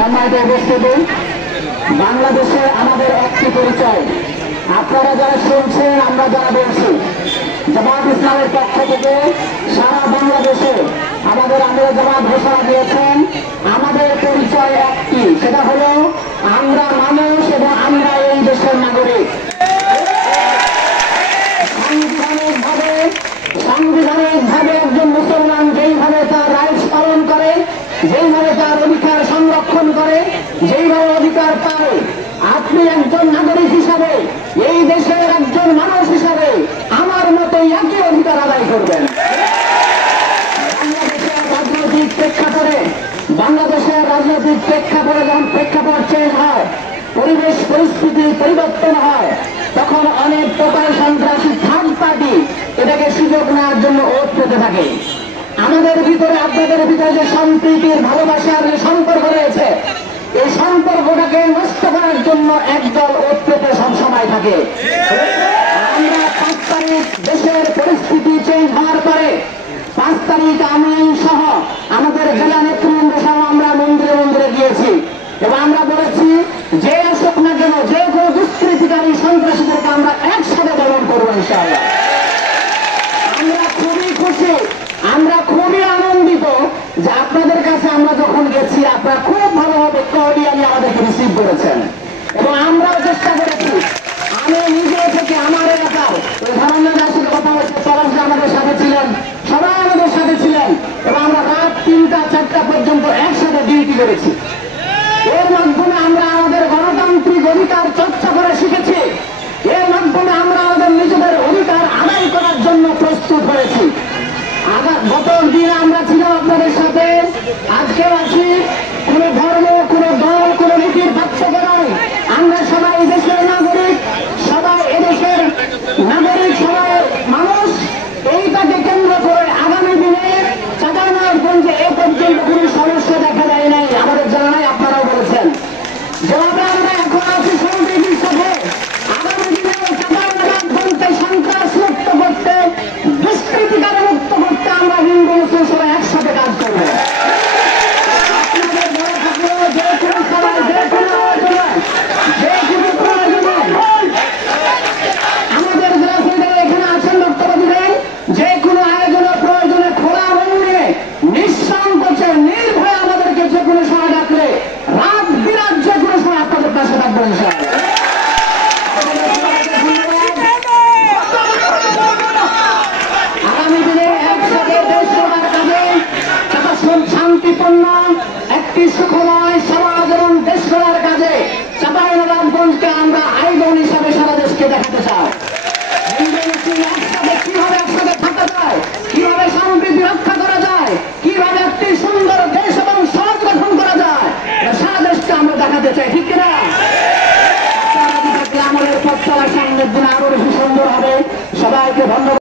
সম্মানিত উপস্থিতি, বাংলাদেশে আমাদের একটি পরিচয়। আপনারা যারা শুনছেন, আমরা যারা বলছি, জামাত ইসলামের পক্ষ থেকে সারা বাংলাদেশে আমাদের আমির জামাত ঘোষণা দিয়েছেন, আমাদের পরিচয় একটি, সেটা হলো আমরা মানুষ এবং আমরা এই দেশের নাগরিক। সাংবিধানিকভাবে একজন মুসলমান যেইভাবে তার রাইটস পালন করে, যেইভাবে তার অধিকার সংরক্ষণ করে, যেইভাবে অধিকার পায়, আপনি একজন নাগরিক হিসাবে, এই দেশের একজন মানুষ হিসাবে আমার মতো একই অধিকার আদায় করবেন। বাংলাদেশের রাজনৈতিক প্রেক্ষাপটে যখন প্রেক্ষাপট চেঞ্জ হয়, পরিবেশ পরিস্থিতি পরিবর্তন হয়, তখন অনেক প্রকার সন্ত্রাসী থার্ড পার্টি এটাকে সুযোগ নেওয়ার জন্য ওত পেতে থাকে। আমাদের ভিতরে, আপনাদের ভিতরে যে সম্প্রীতির ভালোবাসার যে সম্পর্ক রয়েছে, এই সম্পর্কটাকে নষ্ট করার জন্য একদল ওত পেতে সবসময় থাকে। আমরা 5 তারিখ দেশের পরিস্থিতি চেঞ্জ হওয়ার পরে 5 তারিখ আমি সহ আমাদের জেলা নেতৃবৃন্দ সহ আমরা মন্দিরে মন্দিরে গিয়েছি এবং আমরা বলেছি, যে আসুক না কেন, যে কোনো দুষ্কৃতিকারী সন্ত্রাসীদেরকে আমরা একসাথে দমন করবো ইনশাআল্লাহ। আমরা খুবই খুশি, আমরা খুবই আনন্দিত যে আপনাদের কাছে আমরা যখন গেছি আপনারা খুব ভালোভাবে কর্ডিয়ালি আমাদেরকে রিসিভ করেছেন এবং আমরাও চেষ্টা করেছি। আমি নিজে থেকে আমার এলাকার ওই ধরনের সাথে কথা হচ্ছে, তরফ আমাদের সাথে ছিলেন, সবাই আমাদের সাথে ছিলেন এবং আমরা রাত 3টা-4টা পর্যন্ত একসাথে ডিউটি করেছি। এর মাধ্যমে আমরা আমাদের গণতান্ত্রিক অধিকার চর্চা করে শিখেছি। এর মাধ্যমে আমরা আমাদের নিজেদের অধিকার আদায় করার জন্য প্রস্তুত হয়েছি। গত দিন আমরা ছিলাম আপনাদের সাথে, আজকেও আছি। কোন ধর্ম, কোন দল, কোন নীতির পার্থক্য নয়। আমরা সবাই দেশের নাগরিক, সবাই এদেশের নাগরিক, সবাই মানুষ। এইটাকে কেন্দ্র করে আগামী দিনে চাঁপাইনবাবগঞ্জে এ পর্যন্ত কোন সমস্যা দেখা যায় নাই, আমাদের জানা নাই, আপনারাও বলেছেন। যেভাবে আমরা এখন আছি সম্প্রীতির সাথে, আগামী দিনে চাঁপাইনবাবগঞ্জকে সন্ত্রাস মুক্ত করতে, দুষ্কৃতিকার মুক্ত করতে আমরা হিন্দু মুসলিম সবাই একসাথে কাজ করবো। আপনাদের বড় থাকলেও যে কোনো সবাই, যে কোনো আলোচনায়, যে কোনো প্রয়োজনে আমাদের যারা ফিল্ডার এখানে আছেন বক্তব্য দিবেন, যে কোনো আয়োজনের প্রয়োজনে খোলা মনে নিঃসংকোচে নির্ভয়ে আমাদেরকে যে কোনো সময় ডাকলে রাত বিরাত যে কোনো সময় আপনাদের পাশে থাকবো ইনশাআল্লাহ। আগামী দিনে একসাথে দেশ গড়ার কাজে, শান্তিপূর্ণ একটি সুখময় সমাজ এবং দেশ গড়ার কাজে চাঁপাইনবাবগঞ্জকে আমরা আইকন হিসাবে সারা দেশকে দেখাতে চাই। একসাথে কিভাবে একসাথে থাকা যায়, কিভাবে সম্প্রীতি রক্ষা করা যায়, কিভাবে একটি সুন্দর দেশ এবং সমাজ গঠন করা যায়, সারা দেশকে আমরা দেখাতে চাই, ঠিক কিনা? আমাদের পথ চলার সামনের দিন আরো বেশি সুন্দর হবে। সবাইকে ধন্যবাদ।